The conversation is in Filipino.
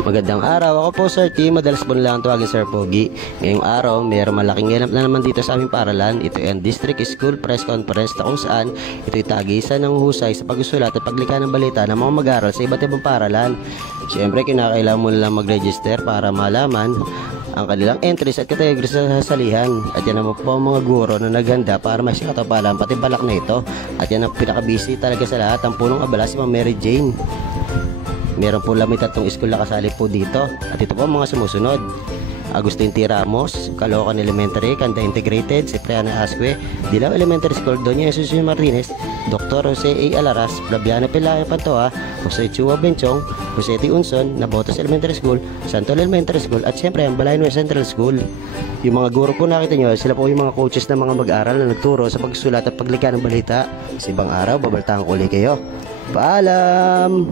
Magandang araw, ako po Sir T, madalas po nilang tawagin Sir Pogi. Ngayong araw, mayroong malaking ganap na naman dito sa aming paaralan. Ito ay ang District School Press Conference na kung saan ito'y tagisan ng husay sa pagsusulat at paglikha ng balita ng mga mag-aaral sa iba't ibang paaralan. Siyempre, kinakailangan mo lang mag-register para malaman ang kanilang entries at categories sa salihan. At yan naman po ang mga guro na naghanda para may sikatapalan pati balak na ito. At yan ang pinaka-busy talaga sa lahat, ang punong abala si Ma'am Mary Jane. Meron po lamang 3 school na kasali po dito. At ito po ang mga sumusunod: Agustin T. Ramos, Caloocan Elementary, Canda Integrated, Cipriana Asque, Dilaw Elementary School, Doña Jesus Martinez, Dr. Jose A. Alaras, Flaviano Pelayo Pantoa, Jose Chua Benchong, Jose T. Unson, Nabotas Elementary School, Santol Elementary School, at siyempre ang Balay Nueva Central School. Yung mga guro po nakita nyo, sila po yung mga coaches ng mga mag-aaral na nagturo sa pagsulat at paglikha ng balita. Sa ibang araw, babaltahan ko ulit kayo. Paalam!